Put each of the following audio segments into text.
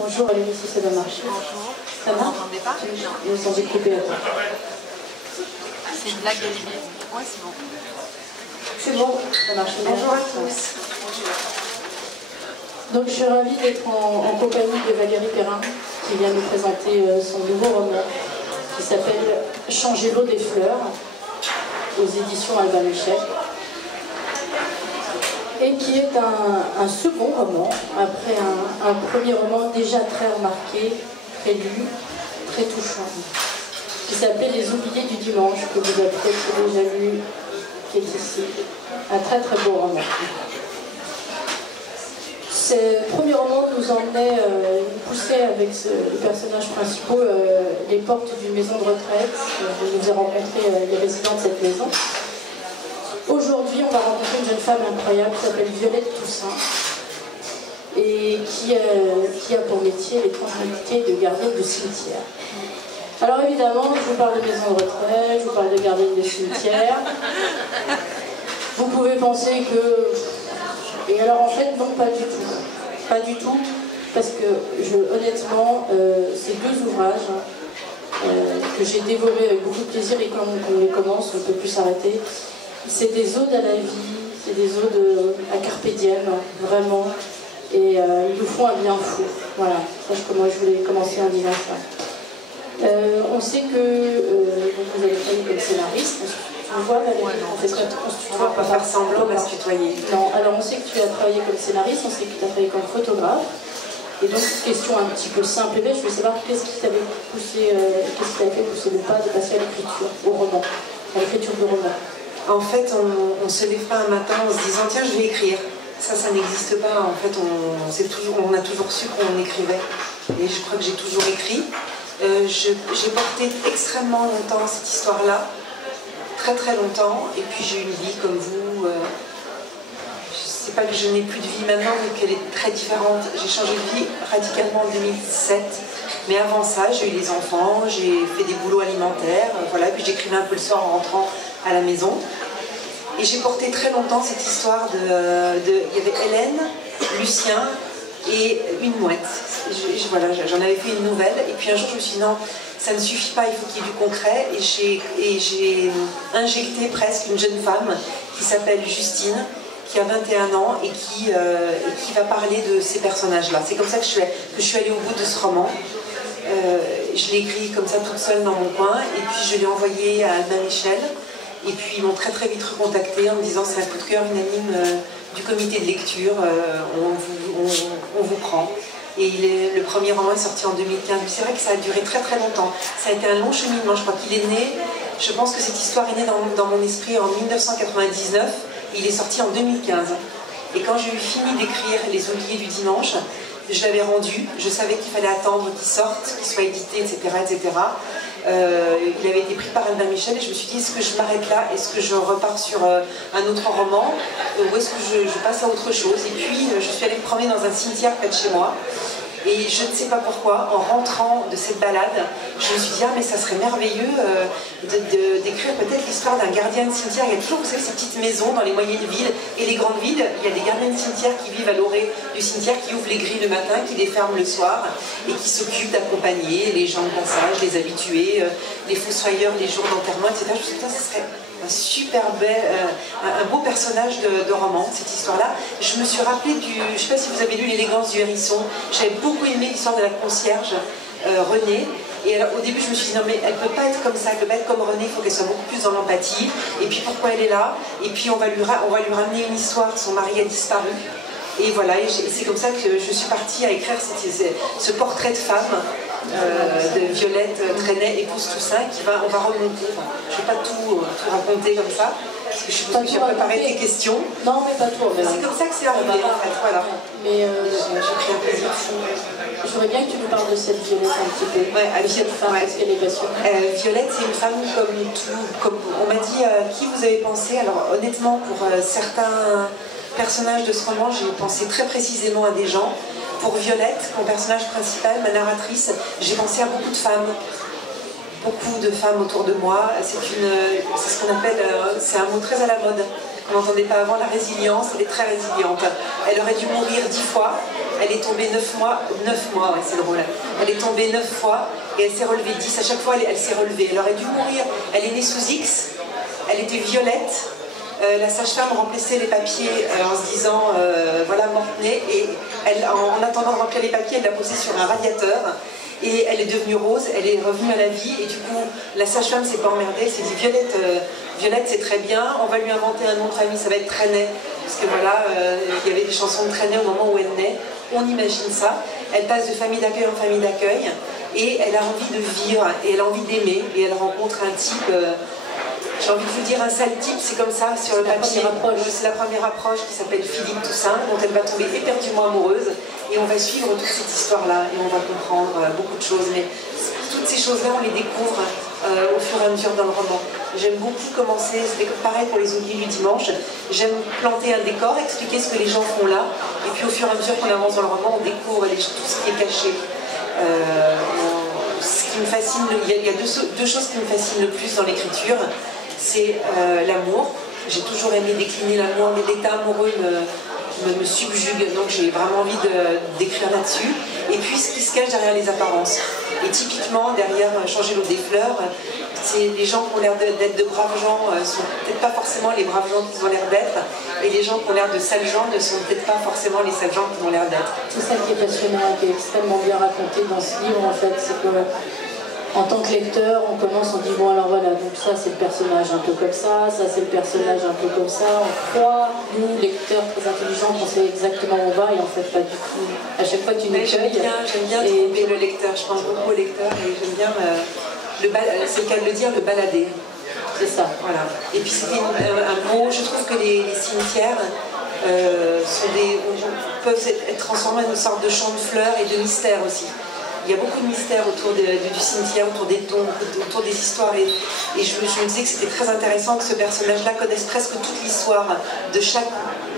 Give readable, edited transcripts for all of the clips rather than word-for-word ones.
Bonjour, allez, si ça va marcher. Bonjour. Ça Vous marche? m'entendez pas? Non. Ils nous ont découpé à temps. C'est une blague d'Olivier. Ouais, c'est bon. C'est bon, ça marche bien. Bonjour à tous. Donc je suis ravie d'être en compagnie de Valérie Perrin qui vient nous présenter son nouveau roman qui s'appelle Changer l'eau des fleurs aux éditions Albin Michel et qui est un second roman après un premier roman déjà très remarqué, très lu, très touchant qui s'appelait Les oubliés du dimanche que vous avez peut-être déjà lu, qui est ici. Un très très beau roman. Ce premier roman nous emmenait, nous poussait avec les personnages principaux les portes d'une maison de retraite. Je vous ai rencontré les résidents de cette maison. Aujourd'hui, on va rencontrer une jeune femme incroyable qui s'appelle Violette Toussaint et qui a pour métier l'étrange métier de gardienne de cimetière. Alors évidemment, je vous parle de maison de retraite, je vous parle de gardienne de cimetière. Vous pouvez penser que... Et alors en fait, non, pas du tout. Pas du tout, parce que honnêtement, ces deux ouvrages que j'ai dévorés avec beaucoup de plaisir et quand on les commence, on ne peut plus s'arrêter. C'est des odes à la vie, c'est des odes à carpe diem, vraiment. Et ils nous font un bien fou. Voilà, sache que moi je voulais commencer en disant ça. On sait que vous avez travaillé comme scénariste. On voit, Valérie, on va pas faire semblant de se tutoyer. Non, alors on sait que tu as travaillé comme scénariste, on sait que tu as travaillé comme photographe. Et donc, question un petit peu simple et belle, je voulais savoir qu'est-ce qui t'avait poussé, qu'est-ce qui t'avait fait pousser le pas de passer à l'écriture, au roman, à l'écriture de roman. En fait, on se lève pas un matin en se disant tiens, je vais écrire. Ça n'existe pas. En fait, on a toujours su qu'on écrivait. Et je crois que j'ai toujours écrit. J'ai porté extrêmement longtemps cette histoire-là. Très très longtemps, et puis j'ai eu une vie comme vous. Je sais pas que je n'ai plus de vie maintenant, mais qu'elle est très différente. J'ai changé de vie radicalement en 2017, mais avant ça, j'ai eu des enfants, j'ai fait des boulots alimentaires, voilà, puis j'écrivais un peu le soir en rentrant à la maison. Et j'ai porté très longtemps cette histoire il y avait Hélène, Lucien et une mouette. Voilà, j'en avais fait une nouvelle, et puis un jour je me suis dit non, ça ne suffit pas, il faut qu'il y ait du concret, et j'ai injecté presque une jeune femme qui s'appelle Justine, qui a 21 ans et qui va parler de ces personnages-là. C'est comme ça que je suis allée au bout de ce roman. Je l'ai écrit comme ça toute seule dans mon coin, et puis je l'ai envoyé à Albin Michel, et puis ils m'ont très très vite recontacté en me disant c'est un coup de cœur unanime du comité de lecture, on vous prend. Et le premier roman est sorti en 2015. C'est vrai que ça a duré très très longtemps. Ça a été un long cheminement. Je crois qu'il est né, je pense que cette histoire est née dans mon esprit en 1999. Et il est sorti en 2015. Et quand j'ai eu fini d'écrire Les oubliés du dimanche, je l'avais rendu. Je savais qu'il fallait attendre qu'il sorte, qu'il soit édité, etc. etc. Il avait été pris par Albin Michel et je me suis dit, est-ce que je m'arrête là? Est-ce que je repars sur un autre roman? Ou est-ce que je passe à autre chose? Et puis je suis allée me promener dans un cimetière près de chez moi. Et je ne sais pas pourquoi, en rentrant de cette balade, je me suis dit, ah mais ça serait merveilleux d'écrire peut-être l'histoire d'un gardien de cimetière. Il y a toujours, vous savez, ces petites maisons dans les moyennes villes et les grandes villes. Il y a des gardiens de cimetière qui vivent à l'orée du cimetière, qui ouvrent les grilles le matin, qui les ferment le soir et qui s'occupent d'accompagner les gens de passage, les habitués, les fossoyeurs, les jours d'enterrement, etc. Je me suis dit, ça serait un super un beau personnage de roman, cette histoire-là. Je me suis rappelé je ne sais pas si vous avez lu L'élégance du hérisson, j'avais beaucoup aimé l'histoire de la concierge Renée. Et alors, au début, je me suis dit, non, mais elle ne peut pas être comme ça, elle ne peut pas être comme Renée, il faut qu'elle soit beaucoup plus dans l'empathie. Et puis, pourquoi elle est là? Et puis, on va lui ramener une histoire, son mari a disparu. Et voilà, et c'est comme ça que je suis partie à écrire ce portrait de femme de Violette Trenet, épouse Toussaint, on va remonter. Enfin, je ne vais pas tout raconter comme ça, parce que je suppose que tu as préparé tes questions. Non, mais pas tout. C'est comme ça que c'est arrivé, en fait, voilà. Mais j'ai pris un plaisir fou. J'aimerais bien que tu nous parles de cette Violette un petit peu. Ouais, cette femme, parce qu'elle est passionnée. Violette, c'est une femme comme on m'a dit, qui vous avez pensé? Alors, honnêtement, pour certains personnages de ce roman, j'ai pensé très précisément à des gens. Pour Violette, mon personnage principal, ma narratrice, j'ai pensé à beaucoup de femmes. Beaucoup de femmes autour de moi. C'est ce qu'on appelle, c'est un mot très à la mode on n'entendait pas avant la résilience, elle est très résiliente. Elle aurait dû mourir 10 fois, elle est tombée 9 mois, ouais, c'est drôle. Elle est tombée 9 fois et elle s'est relevée 10, à chaque fois elle s'est relevée. Elle aurait dû mourir, elle est née sous X, elle était violette. La sage-femme remplissait les papiers en se disant voilà, morte-née, et elle, en attendant de remplir les papiers, elle l'a posée sur un radiateur et elle est devenue rose, elle est revenue à la vie, et du coup la sage-femme s'est pas emmerdée, elle s'est dit Violette, Violette c'est très bien, on va lui inventer un nom de famille, ça va être Trenet, parce que voilà, il y avait des chansons de Trenet au moment où elle naît, on imagine ça, elle passe de famille d'accueil en famille d'accueil, et elle a envie de vivre, et elle a envie d'aimer, et elle rencontre un type... j'ai envie de vous dire un sale type, c'est comme ça sur le papier. C'est la première approche qui s'appelle Philippe Toussaint, dont elle va tomber éperdument amoureuse. Et on va suivre toute cette histoire-là et on va comprendre beaucoup de choses. Mais toutes ces choses-là, on les découvre au fur et à mesure dans le roman. J'aime beaucoup commencer, c'est pareil pour les oubliés du dimanche. J'aime planter un décor, expliquer ce que les gens font là. Et puis au fur et à mesure qu'on avance dans le roman, on découvre tout ce qui est caché. Ce qui me fascine, il y a deux choses qui me fascinent le plus dans l'écriture. C'est l'amour. J'ai toujours aimé décliner l'amour, mais l'état amoureux me subjugue, donc j'ai vraiment envie d'écrire là-dessus. Et puis ce qui se cache derrière les apparences. Et typiquement, derrière Changer l'eau des fleurs, c'est les gens qui ont l'air d'être de braves gens, sont peut-être pas forcément les braves gens qu'ils ont l'air d'être, et les gens qui ont l'air de sales gens ne sont peut-être pas forcément les sales gens qu'ils ont l'air d'être. C'est ça qui est passionnant, qui est extrêmement bien raconté dans ce livre en fait, c'est que en tant que lecteur, on commence, on dit bon alors voilà, donc ça c'est le personnage un peu comme ça c'est le personnage un peu comme ça, on croit, nous lecteurs très intelligents, qu'on sait exactement où on va et en fait pas du tout. À chaque fois tu nous J'aime bien tromper le lecteur, je pense beaucoup au lecteur et j'aime bien, c'est le cas de le dire, le balader. C'est ça. Voilà. Et puis c'était un mot, je trouve que les cimetières peuvent être transformés en une sorte de champ de fleurs et de mystère aussi. Il y a beaucoup de mystères autour du cimetière, autour des tombes, autour des histoires. Et je me disais que c'était très intéressant que ce personnage-là connaisse presque toute l'histoire de chaque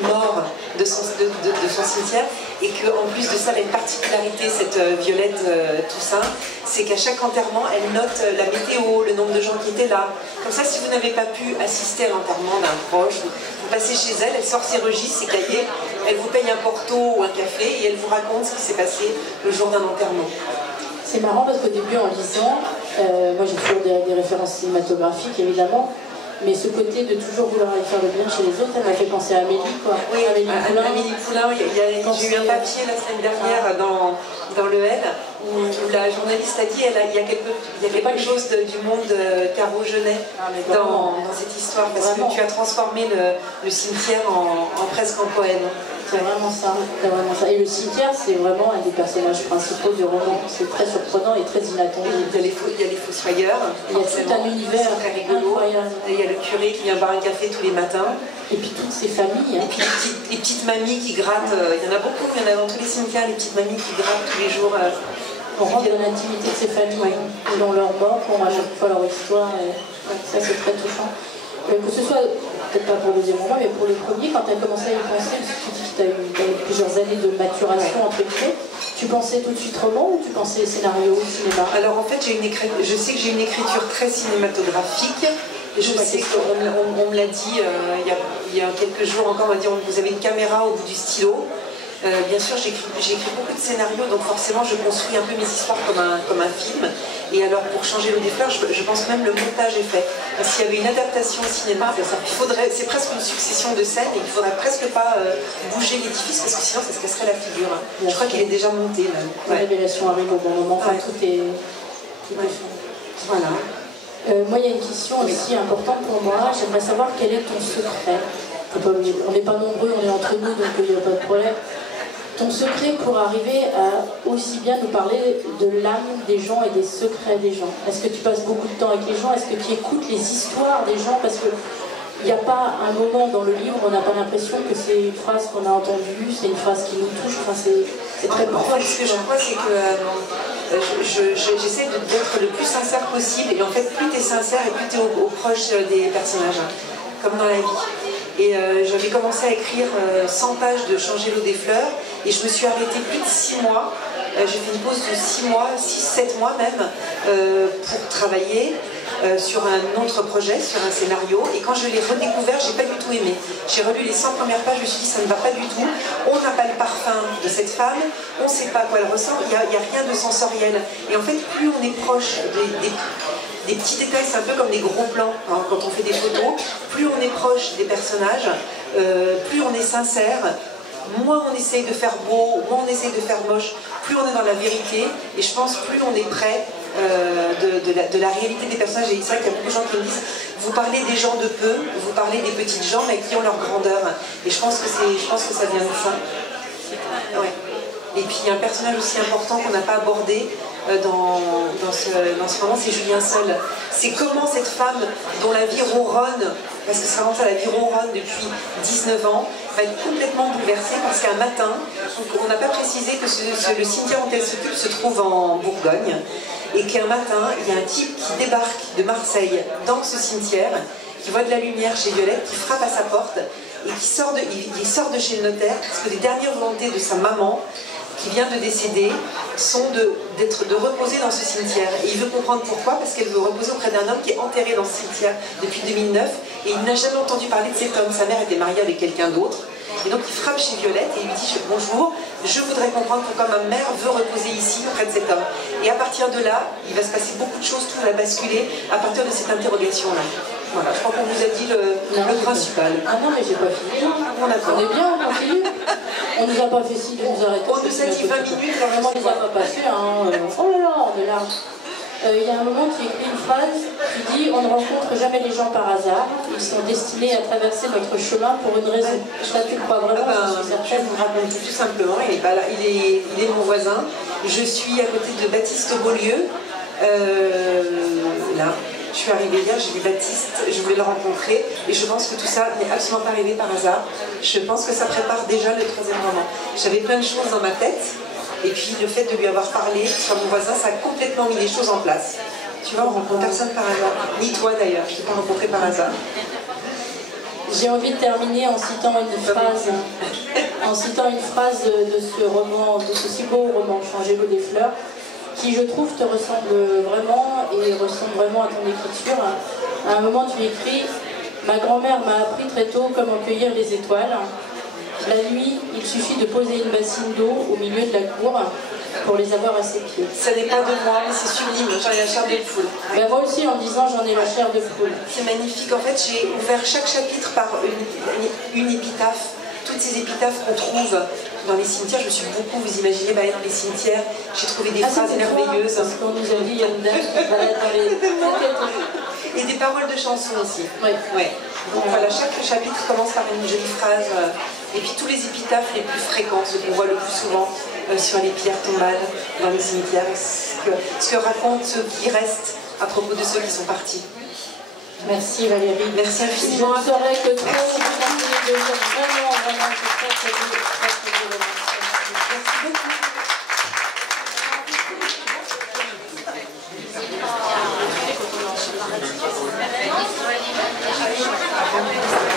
mort de son cimetière. Et qu'en plus de ça, elle a une particularité, cette Violette Toussaint, c'est qu'à chaque enterrement, elle note la météo, le nombre de gens qui étaient là. Comme ça, si vous n'avez pas pu assister à l'enterrement d'un proche, vous passez chez elle, elle sort ses registres, ses cahiers, elle vous paye un porto ou un café et elle vous raconte ce qui s'est passé le jour d'un enterrement. C'est marrant parce qu'au début, en lisant, moi j'ai toujours des références cinématographiques évidemment, mais ce côté de toujours vouloir aller faire le bien chez les autres, elle m'a fait penser à Amélie, quoi. Oui, Amélie Poulain, j'ai eu un papier la semaine dernière dans le L où la journaliste a dit il y a quelque chose du monde Caro Genet dans cette histoire, parce que tu as transformé le cimetière presque en poème. C'est vraiment ça, Et le cimetière, c'est vraiment un des personnages principaux du roman. C'est très surprenant et très inattendu. Il y a les fossoyeurs. Il y a tout un univers très rigolo. Incroyable. Et il y a le curé qui vient boire un café tous les matins. Et puis toutes ces familles. Et puis les petites mamies qui grattent. Il y en a beaucoup, il y en a dans tous les cimetières, les petites mamies qui grattent tous les jours. On rentre dans l'intimité de ces familles, dans leur mort, ont à chaque fois leur histoire. Et ça, c'est très touchant. Que ce soit, peut-être pas pour le deuxième roman, mais pour le premier, quand tu as commencé à y penser, parce que tu dis que tu as eu plusieurs années de maturation entre guillemets, tu pensais tout de suite roman ou tu pensais scénario, cinéma? Alors en fait, je sais que j'ai une écriture très cinématographique. Je sais qu'on me l'a dit il y a quelques jours encore, on m'a dit vous avez une caméra au bout du stylo. Bien sûr, j'ai écrit beaucoup de scénarios, donc forcément je construis un peu mes histoires comme un film. Et alors pour Changer l'eau des fleurs, je pense même le montage est fait. S'il y avait une adaptation au cinéma, c'est presque une succession de scènes et il ne faudrait presque pas bouger l'édifice parce que sinon ça se casserait la figure. Je crois qu'il est déjà monté même. La révélation arrive au bon moment, enfin tout est fait. Voilà. Moi, il y a une question aussi importante pour moi. J'aimerais savoir quel est ton secret. On n'est pas nombreux, on est entre nous, donc il n'y a pas de problème. Ton secret pour arriver à aussi bien nous parler de l'âme des gens et des secrets des gens. Est-ce que tu passes beaucoup de temps avec les gens? Est-ce que tu écoutes les histoires des gens? Parce qu'il n'y a pas un moment dans le livre où on n'a pas l'impression que c'est une phrase qu'on a entendue, c'est une phrase qui nous touche. Enfin, c'est très profond. Ce que je crois, c'est que j'essaie d'être le plus sincère possible. Et en fait, plus tu es sincère et plus tu es au proche des personnages, comme dans la vie. Et j'avais commencé à écrire 100 pages de Changer l'eau des fleurs et je me suis arrêtée plus de 6 mois. J'ai fait une pause de 6 mois, 6-7 mois même, pour travailler. sur un autre projet, sur un scénario, et quand je l'ai redécouvert, j'ai pas du tout aimé. J'ai relu les 100 premières pages, je me suis dit ça ne va pas du tout, on n'a pas le parfum de cette femme, on ne sait pas à quoi elle ressemble, il n'y a rien de sensoriel. Et en fait, plus on est proche des petits détails, c'est un peu comme des gros plans, hein, quand on fait des photos, plus on est proche des personnages, plus on est sincère, moins on essaye de faire beau, moins on essaye de faire moche, plus on est dans la vérité, et je pense plus on est près de la réalité des personnages. Et c'est vrai qu'il y a beaucoup de gens qui me disent, vous parlez des gens de peu, vous parlez des petites gens, mais qui ont leur grandeur. Et je pense que ça vient de ça. Ouais. Et puis il y a un personnage aussi important qu'on n'a pas abordé dans ce roman, c'est Julien Seul. C'est comment cette femme dont la vie ronronne, parce que c'est vraiment ça, la vie ronronne depuis 19 ans, va être complètement bouleversée parce qu'un matin, on n'a pas précisé que le cimetière dont elle s'occupe se trouve en Bourgogne, et qu'un matin, il y a un type qui débarque de Marseille dans ce cimetière, qui voit de la lumière chez Violette, qui frappe à sa porte, et qui sort de chez le notaire, parce que les dernières volontés de sa maman, qui vient de décéder, sont de reposer dans ce cimetière. Et il veut comprendre pourquoi, parce qu'elle veut reposer auprès d'un homme qui est enterré dans ce cimetière depuis 2009, et il n'a jamais entendu parler de cet homme. Sa mère était mariée avec quelqu'un d'autre. Et donc il frappe chez Violette et il lui dit « Bonjour, je voudrais comprendre pourquoi ma mère veut reposer ici auprès de cet homme. » Et à partir de là, il va se passer beaucoup de choses, tout va basculer à partir de cette interrogation-là. Voilà, je crois qu'on vous a dit le principal. Ah non, mais j'ai pas fini. On est bien, on continue. On nous a pas fait si de nous arrêter. On nous a dit 20 minutes, vraiment, on les a pas passés. Hein. Oh là là, on est là. Il y a un moment, tu écris une phrase, tu dis « On ne rencontre jamais les gens par hasard, ils sont destinés à traverser notre chemin pour une raison. » Ça, tu le crois vraiment? Je vous raconte tout simplement, il est pas là, il est mon voisin. Je suis à côté de Baptiste Beaulieu, là. Je suis arrivée hier, j'ai vu Baptiste, je voulais le rencontrer, et je pense que tout ça n'est absolument pas arrivé par hasard. Je pense que ça prépare déjà le 3e roman. J'avais plein de choses dans ma tête, et puis le fait de lui avoir parlé sur mon voisin, ça a complètement mis les choses en place. Tu vois, on rencontre personne par hasard, ni toi d'ailleurs, je ne t'ai pas rencontré par hasard. J'ai envie de terminer en citant une phrase de ce roman, de ce si beau roman, Changez-vous des fleurs, qui je trouve te ressemble vraiment et ressemble vraiment à ton écriture. À un moment tu écris « Ma grand-mère m'a appris très tôt comment cueillir les étoiles. La nuit, il suffit de poser une bassine d'eau au milieu de la cour pour les avoir à ses pieds. » Ça n'est pas de moi, mais c'est sublime, j'en ai la chair de poule. Ben moi aussi en disant j'en ai la chair de poule. C'est magnifique, en fait j'ai ouvert chaque chapitre par une épitaphe. Toutes ces épitaphes qu'on trouve dans les cimetières, je me suis beaucoup, vous imaginez, baladée dans les cimetières, j'ai trouvé des phrases merveilleuses. Parce qu'on nous a dit, il y a une dame qui balade dans les... Et des paroles de chansons aussi. Oui. Ouais. Donc voilà, chaque chapitre commence par une jolie phrase. Et puis tous les épitaphes les plus fréquentes, ce qu'on voit le plus souvent sur les pierres tombales dans les cimetières, ce que racontent ceux qui restent à propos de ceux qui sont partis. Merci Valérie. Merci infiniment. Je ne saurais que trop vous remercier de vraiment, c'est très Merci beaucoup.